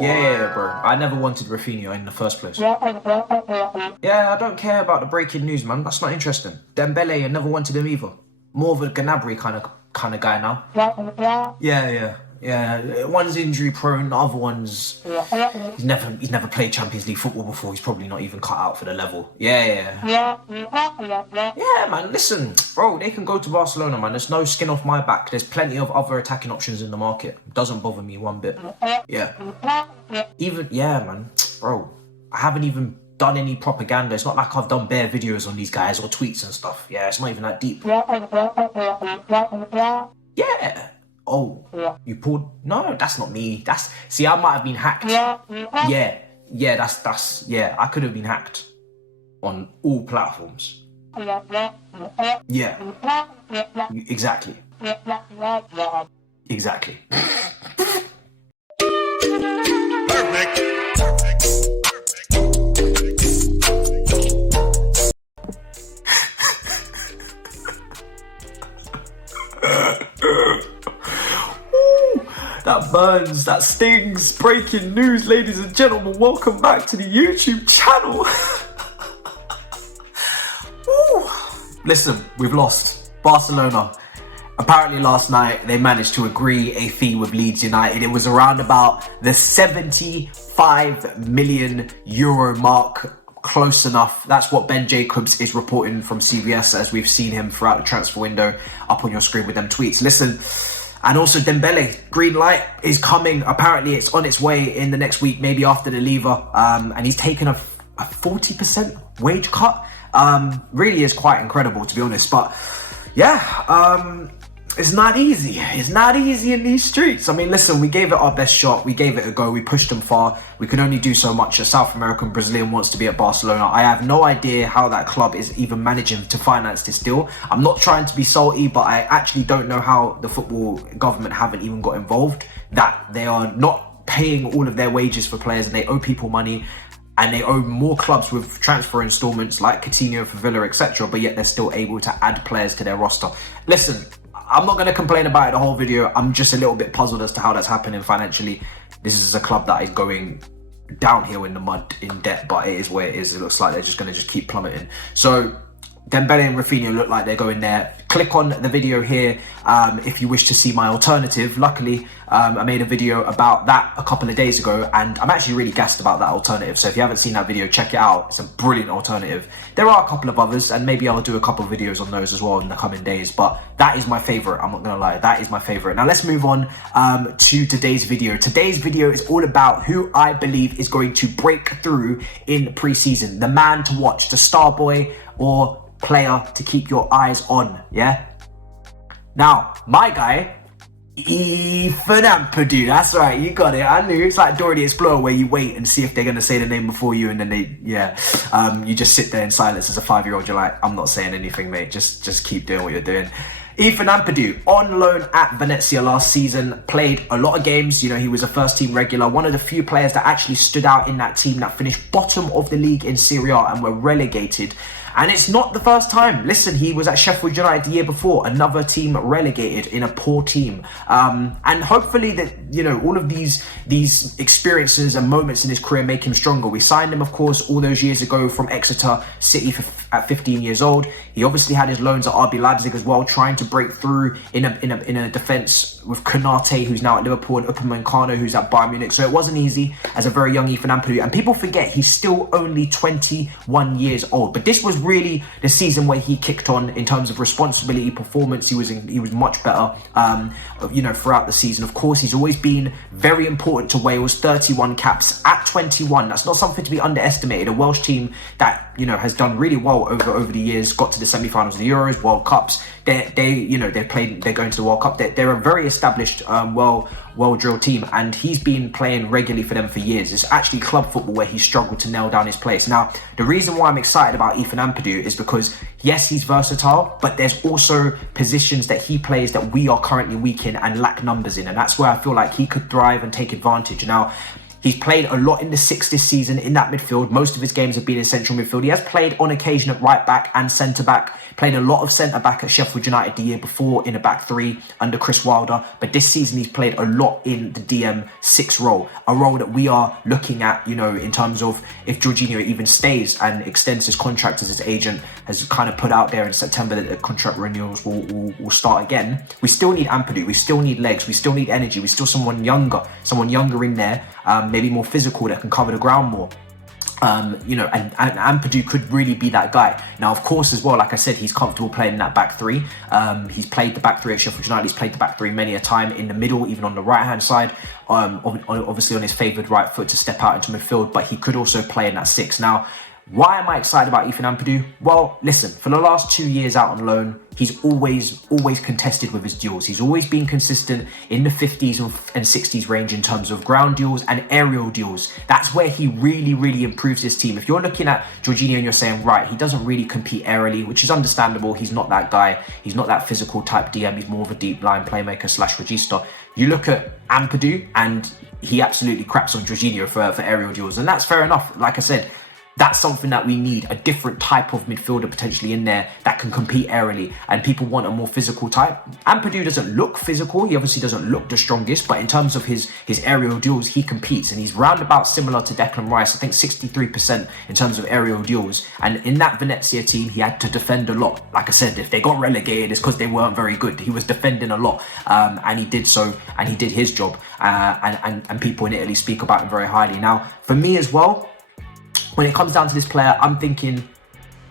Yeah, bro. I never wanted Raphinha in the first place. Yeah, I don't care about the breaking news, man. That's not interesting. Dembele, I never wanted him either. More of a Gnabry kind of guy now. Yeah. One's injury prone, the other one's he's never played Champions League football before. He's probably not even cut out for the level. Yeah, man. Listen, bro, they can go to Barcelona, man. There's no skin off my back. There's plenty of other attacking options in the market. Doesn't bother me one bit. Yeah, man, bro. I haven't even done any propaganda. It's not like I've done bare videos on these guys or tweets and stuff. Yeah, it's not even that deep. Yeah. Oh, you pulled? No, that's not me. See, I might have been hacked. Yeah, I could have been hacked on all platforms. Yeah, exactly. Perfect. That burns, that stings. Breaking news, ladies and gentlemen. Welcome back to the YouTube channel. Listen, we've lost. Barcelona. Apparently last night, they managed to agree a fee with Leeds United. It was around about the 75 million euro mark. Close enough. That's what Ben Jacobs is reporting from CBS, as we've seen him throughout the transfer window up on your screen with them tweets. Listen. And also Dembele, green light is coming. Apparently it's on its way in the next week, maybe after the lever. And he's taken a 40% wage cut. Really is quite incredible, to be honest. But yeah, it's not easy. It's not easy in these streets. I mean, listen, we gave it our best shot. We gave it a go. We pushed them far. We can only do so much. A South American Brazilian wants to be at Barcelona. I have no idea how that club is even managing to finance this deal. I'm not trying to be salty, but I actually don't know how the football government haven't even got involved. That they are not paying all of their wages for players and they owe people money. And they owe more clubs with transfer installments like Coutinho for Villa, etc. But yet they're still able to add players to their roster. Listen, I'm not going to complain about it the whole video. I'm just a little bit puzzled as to how that's happening financially. This is a club that is going downhill in the mud in debt, but it is where it is. It looks like they're just going to keep plummeting. So Dembele and Raphinha look like they're going there. Click on the video here if you wish to see my alternative. Luckily, I made a video about that a couple of days ago, and I'm actually really gassed about that alternative. So if you haven't seen that video, check it out. It's a brilliant alternative. There are a couple of others, and maybe I'll do a couple of videos on those as well in the coming days, but that is my favorite. I'm not gonna lie, that is my favorite. Now let's move on to today's video. Today's video is all about who I believe is going to break through in pre-season. The man to watch, the star boy or player to keep your eyes on. Yeah, now my guy Ampadu, that's right, you got it. I knew. It's like Dora the Explorer, where you wait and see if they're gonna say the name before you, and then you just sit there in silence as a 5-year-old. You're like, I'm not saying anything, mate, just keep doing what you're doing. Ampadu, on loan at Venezia last season, played a lot of games. You know, he was a first team regular, one of the few players that actually stood out in that team that finished bottom of the league in Serie A and were relegated. And it's not the first time. Listen, he was at Sheffield United the year before, another team relegated in a poor team. And hopefully that, you know, all of these experiences and moments in his career make him stronger. We signed him, of course, all those years ago from Exeter City at 15 years old. He obviously had his loans at RB Leipzig as well, trying to break through in a defence with Konate, who's now at Liverpool, and Upamecano, who's at Bayern Munich. So it wasn't easy as a very young Ampadu. And people forget he's still only 21 years old. But this was really the season where he kicked on in terms of responsibility, performance. He was much better, you know, throughout the season. Of course, he's always been very important to Wales. 31 caps at 21. That's not something to be underestimated. A Welsh team that, you know, has done really well over the years. Got to the semi-finals of the Euros, World Cups. They're going to the World Cup. They're a very established, well-drilled team, and he's been playing regularly for them for years. It's actually club football where he struggled to nail down his place. Now, the reason why I'm excited about Ampadu is because, yes, he's versatile, but there's also positions that he plays that we are currently weak in and lack numbers in, and that's where I feel like he could thrive and take advantage. Now, He's played a lot in the 6 this season in that midfield. Most of his games have been in central midfield. He has played on occasion at right back and centre back. Played a lot of centre back at Sheffield United the year before in a back three under Chris Wilder. But this season he's played a lot in the DM6 role. A role that we are looking at, you know, in terms of if Jorginho even stays and extends his contract, as his agent has kind of put out there in September that the contract renewals will start again. We still need Ampadu. We still need legs. We still need energy. We still someone younger in there. Maybe more physical, that can cover the ground more. You know, and Ampadu could really be that guy. Now, of course, as well, like I said, he's comfortable playing in that back three. He's played the back three at Sheffield United. He's played the back three many a time in the middle, even on the right-hand side. Obviously on his favoured right foot to step out into midfield, but he could also play in that 6. Now, why am I excited about Ethan Ampadu? Well, listen, for the last 2 years out on loan, he's always contested with his duels. He's always been consistent in the 50s and 60s range in terms of ground duels and aerial duels. That's where he really improves his team. If you're looking at Jorginho and you're saying, right, he doesn't really compete aerially, which is understandable. He's not that guy. He's not that physical type DM. He's more of a deep line playmaker / regista. You look at Ampadu and he absolutely craps on Jorginho for aerial duels. And that's fair enough. Like I said, that's something that we need, a different type of midfielder potentially in there that can compete aerially, and people want a more physical type. Ampadu doesn't look physical, he obviously doesn't look the strongest, but in terms of his aerial duels, he competes, and he's roundabout similar to Declan Rice. I think 63% in terms of aerial duels, and in that Venezia team, he had to defend a lot. Like I said, if they got relegated, it's because they weren't very good. He was defending a lot, and he did so, and he did his job, and people in Italy speak about him very highly. Now, for me as well, when it comes down to this player, I'm thinking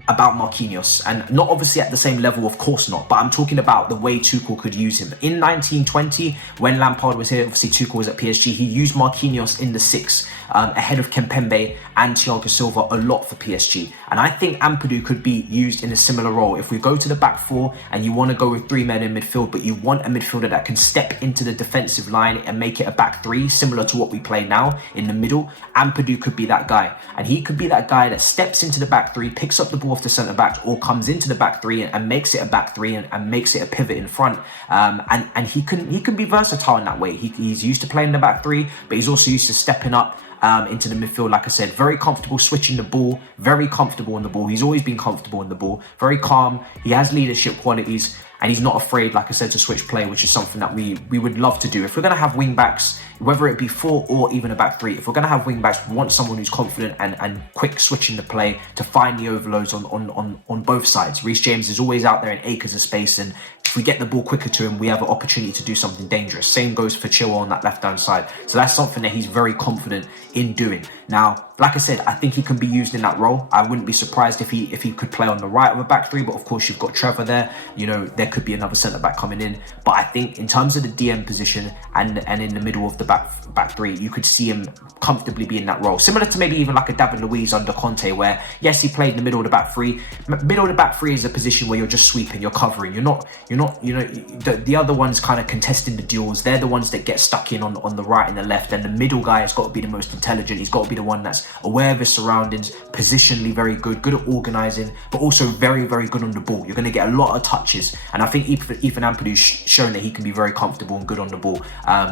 about Marquinhos, and not obviously at the same level, of course not, but I'm talking about the way Tuchel could use him. In 1920, when Lampard was here, obviously Tuchel was at PSG, he used Marquinhos in the 6 ahead of Kempembe and Thiago Silva a lot for PSG. And I think Ampadu could be used in a similar role. If we go to the back 4 and you want to go with 3 men in midfield, but you want a midfielder that can step into the defensive line and make it a back 3, similar to what we play now in the middle, Ampadu could be that guy. And he could be that guy that steps into the back 3, picks up the ball off the centre back, or comes into the back 3 and makes it a back 3 and makes it a pivot in front. And he can be versatile in that way. He's used to playing in the back 3, but he's also used to stepping up into the midfield. Like I said, very comfortable switching the ball, very comfortable on the ball. He's always been comfortable in the ball, very calm. He has leadership qualities, and he's not afraid, like I said, to switch play, which is something that we would love to do. If we're going to have wing backs, whether it be 4 or even a back 3, if we're going to have wing backs, we want someone who's confident and quick switching the play to find the overloads on both sides. Reece James is always out there in acres of space, and if we get the ball quicker to him, we have an opportunity to do something dangerous. Same goes for Chilwell on that left-hand side. So that's something that he's very confident in doing. Now, like I said, I think he can be used in that role. I wouldn't be surprised if he could play on the right of a back 3, but of course you've got Trevor there. You know, there could be another centre-back coming in. But I think in terms of the DM position and in the middle of the back 3, you could see him comfortably be in that role. Similar to maybe even like a David Luiz under Conte, where yes, he played in the middle of the back 3. Middle of the back 3 is a position where you're just sweeping, you're covering. You're not, you know, the other ones kind of contesting the duels. They're the ones that get stuck in on the right and the left, and the middle guy has got to be the most intelligent. He's got to be the one that's aware of his surroundings, positionally very good at organising, but also very good on the ball. You're going to get a lot of touches, and I think Ethan Ampadu's shown that he can be very comfortable and good on the ball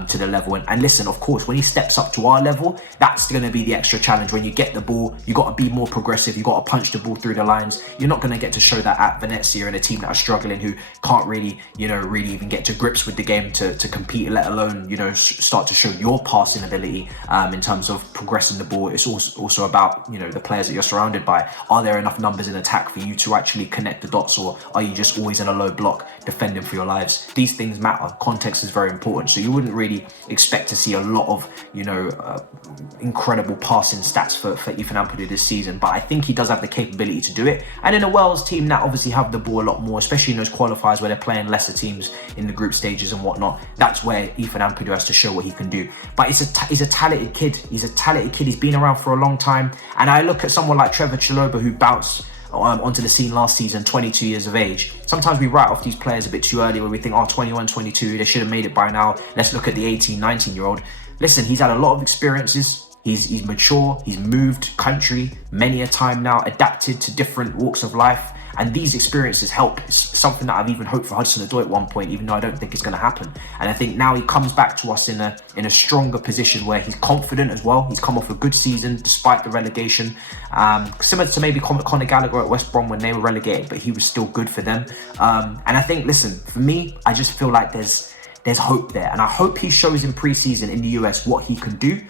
to the level. And listen, of course, when he steps up to our level, that's going to be the extra challenge. When you get the ball, you got to be more progressive. You got to punch the ball through the lines. You're not going to get to show that at Venezia and a team that are struggling, who can't really even get to grips with the game to compete, let alone start to show your passing ability in terms of progressing the ball. It's also about the players that you're surrounded by. Are there enough numbers in attack for you to actually connect the dots, or are you just always in a low block defending for your lives? These things matter. Context is very important. So you wouldn't really expect to see a lot of incredible passing stats for Ethan Ampadu this season, but I think he does have the capability to do it. And in a Wales team that obviously have the ball a lot more, especially in those qualifiers where they're playing lesser teams in the group stages and whatnot, that's where Ethan Ampadu has to show what he can do. But he's a talented kid. He's been around for a long time. And I look at someone like Trevor Chalobah, who bounced onto the scene last season, 22 years of age. Sometimes we write off these players a bit too early, where we think, 21, 22, they should have made it by now. Let's look at the 18, 19-year-old. Listen, he's had a lot of experiences. He's mature. He's moved country many a time now, adapted to different walks of life. And these experiences help. It's something that I've even hoped for Hudson-Odoi at one point, even though I don't think it's going to happen. And I think now he comes back to us in a stronger position where he's confident as well. He's come off a good season despite the relegation. Similar to maybe Conor Gallagher at West Brom when they were relegated, but he was still good for them. And I think, listen, for me, I just feel like there's hope there. And I hope he shows in pre-season in the US what he can do.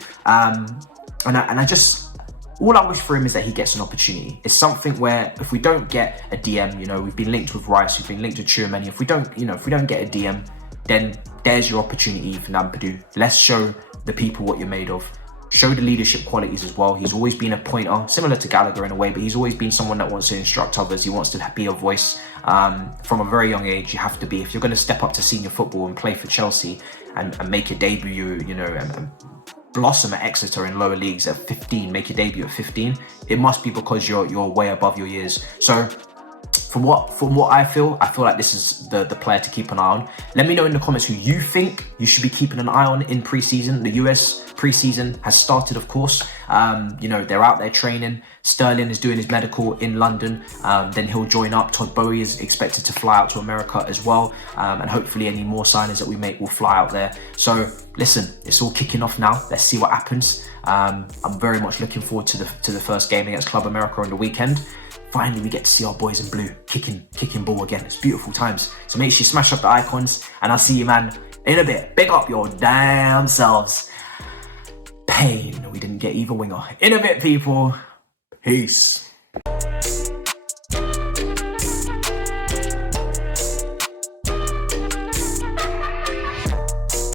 All I wish for him is that he gets an opportunity. It's something where if we don't get a DM, we've been linked with Rice, we've been linked with Chouameni. If we don't get a DM, then there's your opportunity for Ampadu. Let's show the people what you're made of. Show the leadership qualities as well. He's always been a pointer, similar to Gallagher in a way, but he's always been someone that wants to instruct others. He wants to be a voice. From a very young age, you have to be. If you're going to step up to senior football and play for Chelsea and make your debut, and blossom at Exeter in lower leagues at 15, make your debut at 15, it must be because you're way above your years. So from what I feel like this is the player to keep an eye on. Let me know in the comments who you think you should be keeping an eye on in pre-season. The US pre-season has started, of course. They're out there training. Sterling is doing his medical in London. Then he'll join up. Todd Boehly is expected to fly out to America as well. And hopefully any more signings that we make will fly out there. So listen, it's all kicking off now. Let's see what happens. I'm very much looking forward to the first game against Club America on the weekend. Finally, we get to see our boys in blue kicking ball again. It's beautiful times. So make sure you smash up the icons, and I'll see you, man, in a bit. Big up your damn selves. Pain, we didn't get either winger. In a bit, people. Peace.